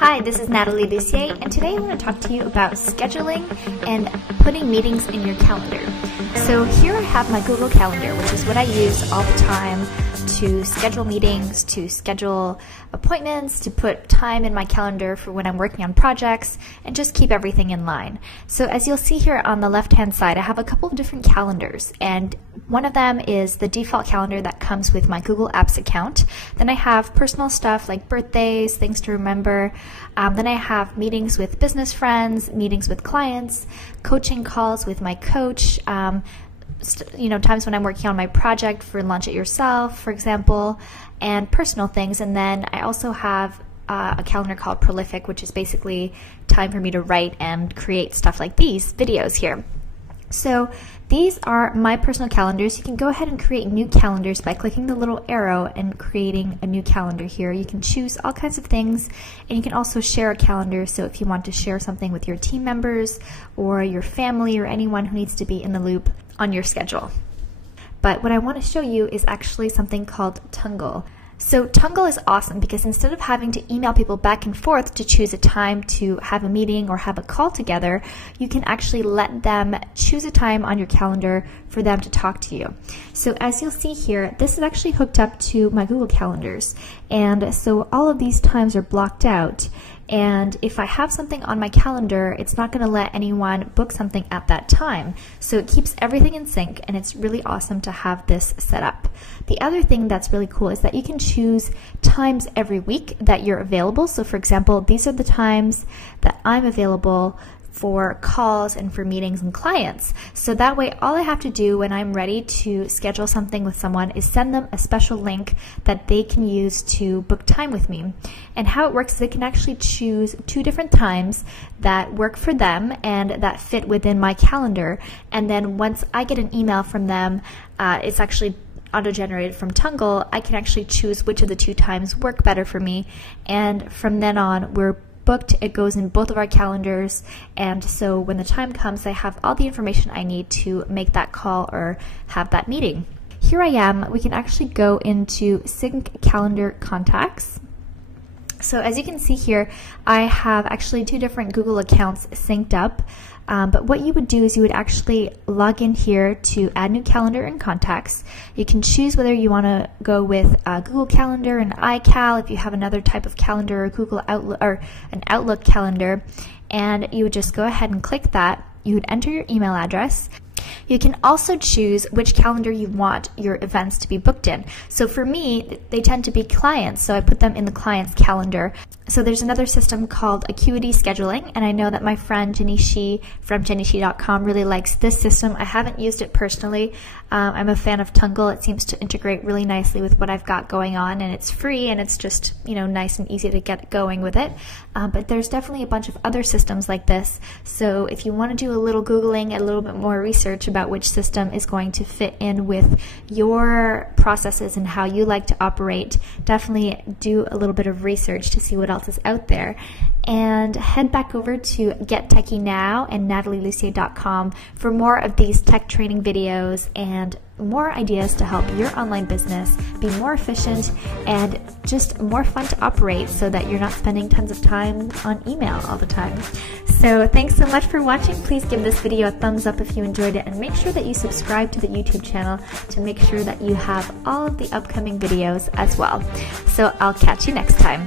Hi, this is Natalie Lucier, and today I want to talk to you about scheduling and putting meetings in your calendar. So here I have my Google Calendar, which is what I use all the time to schedule meetings, to schedule appointments, to put time in my calendar for when I'm working on projects, and just keep everything in line. So as you'll see here on the left-hand side, I have a couple of different calendars, and one of them is the default calendar that comes with my Google Apps account. Then I have personal stuff like birthdays, things to remember. Then I have meetings with business friends, meetings with clients, coaching calls with my coach, times when I'm working on my project for Launch It Yourself, for example, and personal things. And then I also have a calendar called Prolific, which is basically time for me to write and create stuff like these videos here. So these are my personal calendars. You can go ahead and create new calendars by clicking the little arrow and creating a new calendar here. You can choose all kinds of things, and you can also share a calendar. So if you want to share something with your team members or your family or anyone who needs to be in the loop on your schedule. But what I want to show you is actually something called Tungle. So Tungle is awesome because instead of having to email people back and forth to choose a time to have a meeting or have a call together, you can actually let them choose a time on your calendar for them to talk to you. So as you'll see here, this is actually hooked up to my Google Calendars. And so all of these times are blocked out. And if I have something on my calendar, it's not going to let anyone book something at that time. So it keeps everything in sync, and it's really awesome to have this set up. The other thing that's really cool is that you can choose times every week that you're available. So for example, these are the times that I'm available for calls and for meetings and clients. So that way, all I have to do when I'm ready to schedule something with someone is send them a special link that they can use to book time with me. And how it works is they can actually choose 2 different times that work for them and that fit within my calendar. And then once I get an email from them, it's actually auto-generated from Tungle. I can actually choose which of the 2 times work better for me. And from then on, we're booked. It goes in both of our calendars, and so when the time comes, I have all the information I need to make that call or have that meeting. Here I am. We can actually go into Sync Calendar Contacts. So as you can see here, I have actually 2 different Google accounts synced up. But what you would do is you would actually log in here to add new calendar and contacts. You can choose whether you want to go with Google Calendar and iCal, if you have another type of calendar, or Google Outlook or an Outlook calendar, and you would just go ahead and click that. You would enter your email address. You can also choose which calendar you want your events to be booked in. So for me, they tend to be clients, so I put them in the client's calendar. So there's another system called Acuity Scheduling, and I know that my friend Jenny Shi from jennyshi.com really likes this system. I haven't used it personally. I'm a fan of Tungle. It seems to integrate really nicely with what I've got going on, and it's free, and it's just nice and easy to get going with it. But there's definitely a bunch of other systems like this. So if you want to do a little Googling, a little bit more research about which system is going to fit in with your processes and how you like to operate, definitely do a little bit of research to see what else is out there. And head back over to Get Techie Now and NatalieLucier.com for more of these tech training videos and more ideas to help your online business be more efficient and just more fun to operate so that you're not spending tons of time on email all the time. So thanks so much for watching. Please give this video a thumbs up if you enjoyed it, and make sure that you subscribe to the YouTube channel to make sure that you have all of the upcoming videos as well. So I'll catch you next time.